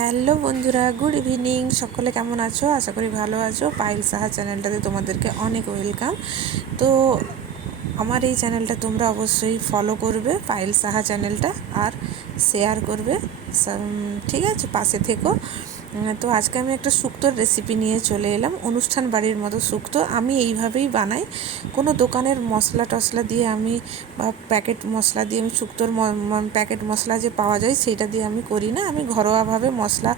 Hello বন্ধুরা, good evening. সকলে কেমন আছো? আশা করি ভালো আছো। পায়েল সাহা চ্যানেলটাতে তোমাদেরকে অনেক ওয়েলকাম। তো আমার এই চ্যানেলটা তোমরা অবশ্যই ফলো করবে, পায়েল সাহা চ্যানেলটা, আর শেয়ার করবে। ঠিক আছে, পাশে থেকো। তো আজকে আমি একটা শুক্তোর রেসিপি নিয়ে চলে এলাম, অনুষ্ঠান বাড়ির মতো শুক্তো। আমি এইভাবেই বানাই, কোনো দোকানের মশলা টশলা দিয়ে আমি বা প্যাকেট মশলা দিয়ে আমি শুক্তোর প্যাকেট মশলা যে পাওয়া যায় সেইটা দিয়ে আমি করি না। আমি ঘরোয়াভাবে মশলা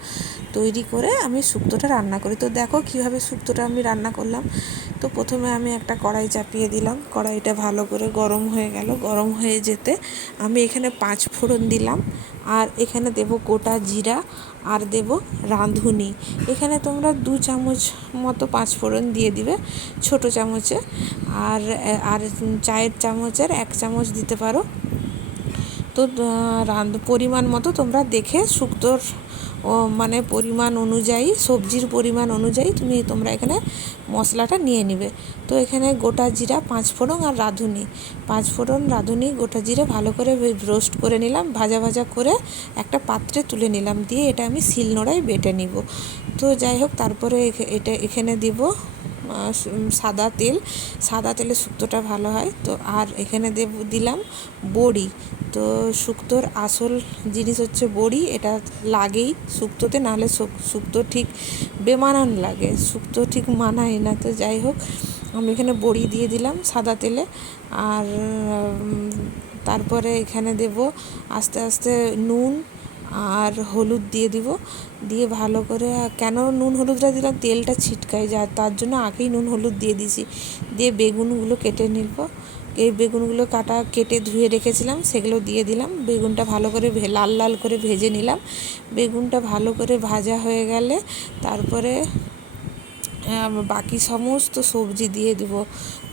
তৈরি করে আমি শুক্তোটা রান্না করি। তো দেখো কীভাবে শুক্তোটা আমি রান্না করলাম। তো প্রথমে আমি একটা কড়াই চাপিয়ে দিলাম, কড়াইটা ভালো করে গরম হয়ে গেল। গরম হয়ে যেতে আমি এখানে 5 ফোড়ন দিলাম, আর এখানে দেব গোটা জিরা, আর দেব রাঁধুনি। এখানে তোমরা 2 চামচ মতো 5 ফোড়ন দিয়ে দিবে ছোট চামচে, আর আর চায়ের চামচের 1 চামচ দিতে পারো। তো পরিমাণ মতো তোমরা দেখে শুক্তোর মানে পরিমাণ অনুযায়ী, সবজির পরিমাণ অনুযায়ী তোমরা এখানে মশলাটা নিয়ে নেবে। তো এখানে গোটা জিরা, 5 ফোড়ন আর রাঁধুনি, 5 ফোড়ন, রাঁধুনি, গোটা জিরা ভালো করে রোস্ট করে নিলাম, ভাজা ভাজা করে একটা পাত্রে তুলে নিলাম। দিয়ে এটা আমি শিলনোড়ায় বেটে নিব। তো যাই হোক, তারপরে এটা এখানে দিব সাদা তেল। সাদা তেলে শুক্তোটা ভালো হয়। তো আর এখানে দিলাম বড়ি। তো শুক্তোর আসল জিনিস হচ্ছে বড়ি, এটা লাগেই শুক্তোতে, নাহলে শুক্তো ঠিক বেমানান লাগে, শুক্তো ঠিক মানায় না। তো যাই হোক, আমি এখানে বড়ি দিয়ে দিলাম সাদা তেলে। আর তারপরে এখানে দেব আস্তে আস্তে নুন আর হলুদ দিয়ে দিব। দিয়ে ভালো করে, কেন নুন হলুদটা দিলাম, তেলটা ছিটকায় যায়, তার জন্য আগেই নুন হলুদ দিয়ে দিয়েছি। দিয়ে বেগুনগুলো কেটে নিব। এই বেগুনগুলো কেটে ধুয়ে রেখেছিলাম, সেগুলো দিয়ে দিলাম। বেগুনটা ভালো করে লাল লাল করে ভেজে নিলাম। বেগুনটা ভালো করে ভাজা হয়ে গেলে তারপরে বাকি সমস্ত সবজি দিয়ে দেবো।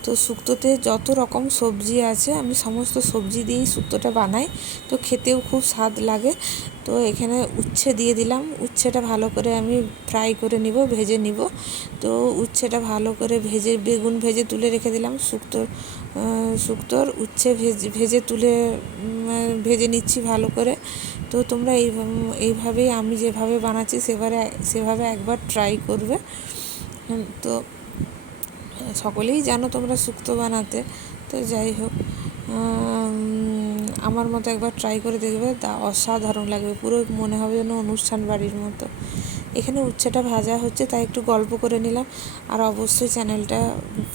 তো শুক্তোতে যত রকম সবজি আছে আমি সমস্ত সবজি দিয়েই শুক্তোটা বানাই, তো খেতেও খুব স্বাদ লাগে। তো এখানে উচ্ছে দিয়ে দিলাম। উচ্ছেটা ভালো করে আমি ফ্রাই করে নিব, ভেজে নিব। তো উচ্ছেটা ভালো করে বেগুন ভেজে তুলে রেখে দিলাম। শুক্তোর উচ্ছে ভেজে তুলে ভেজে নিচ্ছি ভালো করে। তো তোমরা এইভাবেই আমি যেভাবে বানাচ্ছি সেভাবে একবার ট্রাই করবে। তো সকলেই জানো তোমরা শুক্তো বানাতে। তো যাই হোক, আমার মতো একবার ট্রাই করে দেখবে, তা অসাধারণ লাগবে, পুরো মনে হবে যেন অনুষ্ঠান বাড়ির মতো। এখানে উচ্ছেটা ভাজা হচ্ছে, তাই একটু গল্প করে নিলাম। আর অবশ্যই চ্যানেলটা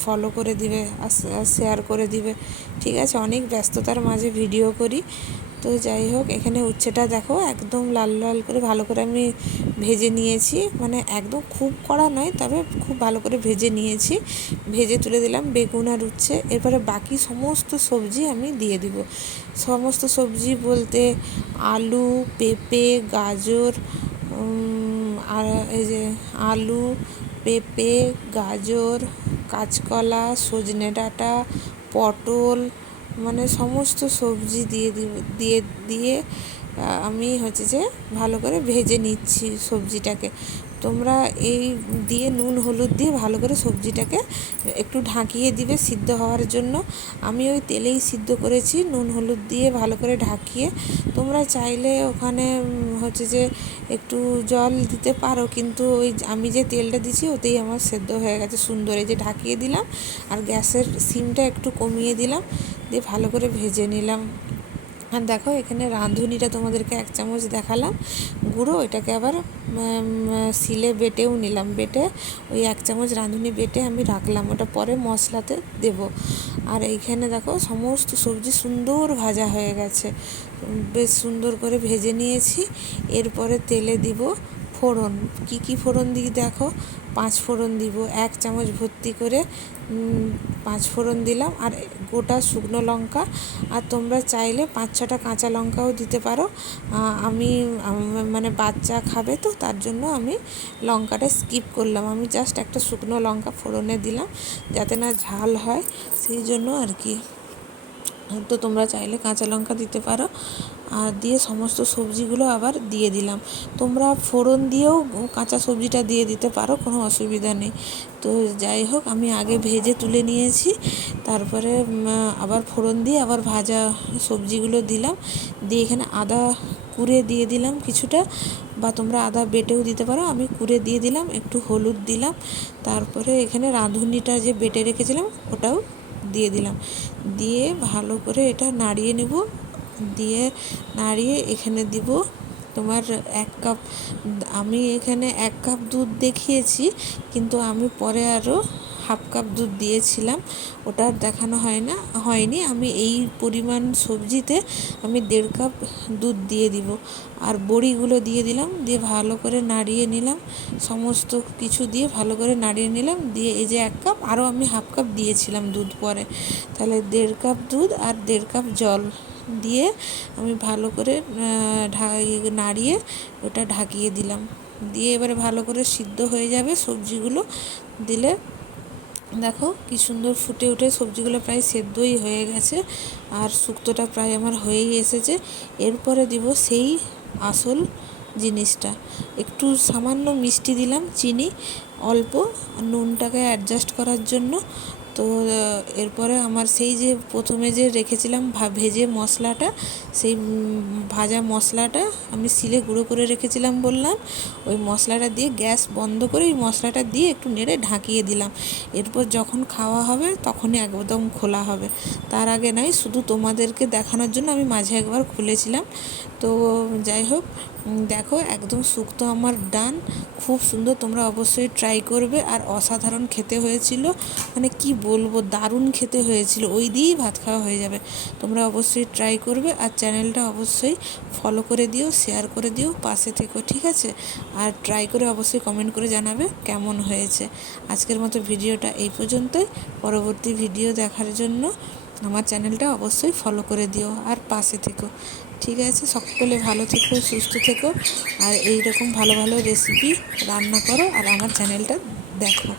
ফলো করে দিবে আর শেয়ার করে দিবে, ঠিক আছে? অনেক ব্যস্ততার মাঝে ভিডিও করি। তো যাই হোক, এখানে উচ্ছেটা দেখো একদম লাল লাল করে ভালো করে আমি ভেজে নিয়েছি, মানে একদম খুব কড়া নয়, তবে খুব ভালো করে ভেজে নিয়েছি। ভেজে তুলে দিলাম বেগুন আর উচ্ছে। এরপরে বাকি সমস্ত সবজি আমি দিয়ে দিব। সমস্ত সবজি বলতে আলু, পেঁপে, গাজর, আর এই যে আলু, পেঁপে, গাজর, কাঁচকলা, সজনে ডাঁটা, পটল, মানে সমস্ত সবজি দিয়ে দিয়ে আমি হচ্ছে যে ভালো করে ভেজে নিচ্ছি সবজিটাকে। তোমরা এই দিয়ে নুন হলুদ দিয়ে ভালো করে সবজিটাকে একটু ঢাকিয়ে দিবে সিদ্ধ হওয়ার জন্য। আমি ওই তেলেই সিদ্ধ করেছি, নুন হলুদ দিয়ে ভালো করে ঢাকিয়ে। তোমরা চাইলে ওখানে হচ্ছে যে একটু জল দিতে পারো, কিন্তু ওই আমি যে তেলটা দিছি ওতেই আমার সেদ্ধ হয়ে গেছে সুন্দর। এই যে ঢাকিয়ে দিলাম, আর গ্যাসের সিমটা একটু কমিয়ে দিলাম, দিয়ে ভালো করে ভেজে নিলাম। আর দেখো এখানে রাঁধুনিটা তোমাদেরকে 1 চামচ দেখালাম গুঁড়ো, এটাকে আবার শিলে বেটেও নিলাম। বেটে ওই 1 চামচ রাঁধুনি বেটে আমি রাখলাম, ওটা পরে মশলাতে দেব। আর এইখানে দেখো সমস্ত সবজি সুন্দর ভাজা হয়ে গেছে, বেশ সুন্দর করে ভেজে নিয়েছি। এরপরে তেলে দিব ফোড়ন। কি ফোড়ন দিই দেখো, 5 ফোড়ন দিব, 1 চামচ ভর্তি করে 5 ফোড়ন দিলাম, আর গোটা শুকনো লঙ্কা। আর তোমরা চাইলে 5-6টা কাঁচা লঙ্কাও দিতে পারো। আমি মানে বাচ্চা খাবে, তো তার জন্য আমি লঙ্কাটা স্কিপ করলাম। আমি জাস্ট একটা শুকনো লঙ্কা ফোড়নে দিলাম, যাতে না ঝাল হয়, সেই জন্য আর কি। তো তোমরা চাইলে কাঁচা লঙ্কা দিতে পারো। আর দিয়ে সমস্ত সবজিগুলো আবার দিয়ে দিলাম। তোমরা ফোড়ন দিয়েও কাঁচা সবজিটা দিয়ে দিতে পারো, কোনো অসুবিধা নেই। তো যাই হোক, আমি আগে ভেজে তুলে নিয়েছি, তারপরে আবার ফোড়ন দিয়ে আবার ভাজা সবজিগুলো দিলাম। দিয়ে এখানে আদা কুড়ে দিয়ে দিলাম কিছুটা, বা তোমরা আদা বেটেও দিতে পারো, আমি কুড়ে দিয়ে দিলাম, একটু হলুদ দিলাম, তারপরে এখানে রাঁধুনিটা যে বেটে রেখেছিলাম ওটাও দিয়ে দিলাম, দিয়ে ভালো করে এটা নাড়িয়ে নেব। দিয়ে নাড়িয়ে এখানে দিব তোমার 1 কাপ, আমি এখানে 1 কাপ দুধ দেখিয়েছি, কিন্তু আমি পরে আরও 1/2 কাপ দুধ দিয়েছিলাম, ওটা আর দেখানো হয়নি। আমি এই পরিমাণ সবজিতে আমি 1.5 কাপ দুধ দিয়ে দিব, আর বড়িগুলো দিয়ে দিলাম, দিয়ে ভালো করে নাড়িয়ে নিলাম, সমস্ত কিছু দিয়ে ভালো করে নাড়িয়ে নিলাম। দিয়ে এই যে 1 কাপ, আরও আমি 1/2 কাপ দিয়েছিলাম দুধ পরে, তাহলে 1.5 কাপ দুধ আর 1.5 কাপ জল দিয়ে আমি ভালো করে নাড়িয়ে ওটা ঢাকিয়ে দিলাম। দিয়ে এবারে ভালো করে সিদ্ধ হয়ে যাবে সবজিগুলো দিলে। দেখো কি সুন্দর ফুটে উঠে সবজিগুলো প্রায় সেদ্ধই হয়ে গেছে, আর শুক্তোটা প্রায় আমার হয়েই এসেছে। এরপরে দিব সেই আসল জিনিসটা, একটু সামান্য মিষ্টি দিলাম, চিনি অল্প, নুনটাকে অ্যাডজাস্ট করার জন্য। তো এরপরে আমার সেই যে প্রথমে যে রেখেছিলাম ভেজে মশলাটা, সেই ভাজা মশলাটা আমি শিলে গুঁড়ো করে রেখেছিলাম বললাম, ওই মশলাটা দিয়ে গ্যাস বন্ধ করে ওই মশলাটা দিয়ে একটু নেড়ে ঢাকিয়ে দিলাম। এরপর যখন খাওয়া হবে তখনই একদম খোলা হবে, তার আগে নয়, শুধু তোমাদেরকে দেখানোর জন্য আমি মাঝে একবার খুলেছিলাম। তো যাই হোক, দেখো একদম শুক্তো আমার ডান, খুব সুন্দর, তোমরা অবশ্যই ট্রাই করবে। আর অসাধারণ খেতে হয়েছিল, মানে কি বলবো, দারুণ খেতে হয়েছিল, ওই দিয়েই ভাত খাওয়া হয়ে যাবে। তোমরা অবশ্যই ট্রাই করবে, আর চ্যানেলটা অবশ্যই ফলো করে দিও, শেয়ার করে দিও, পাশে থেকো, ঠিক আছে? আর ট্রাই করে অবশ্যই কমেন্ট করে জানাবে কেমন হয়েছে। আজকের মতো ভিডিওটা এই পর্যন্তই, পরবর্তী ভিডিও দেখার জন্য আমার চ্যানেলটা অবশ্যই ফলো করে দিও আর পাশে থেকো, ঠিক আছে? সকলে ভালো থেকো, সুস্থ থেকো, আর এই রকম ভালো ভালো রেসিপি রান্না করো আর আমার চ্যানেলটা দেখো।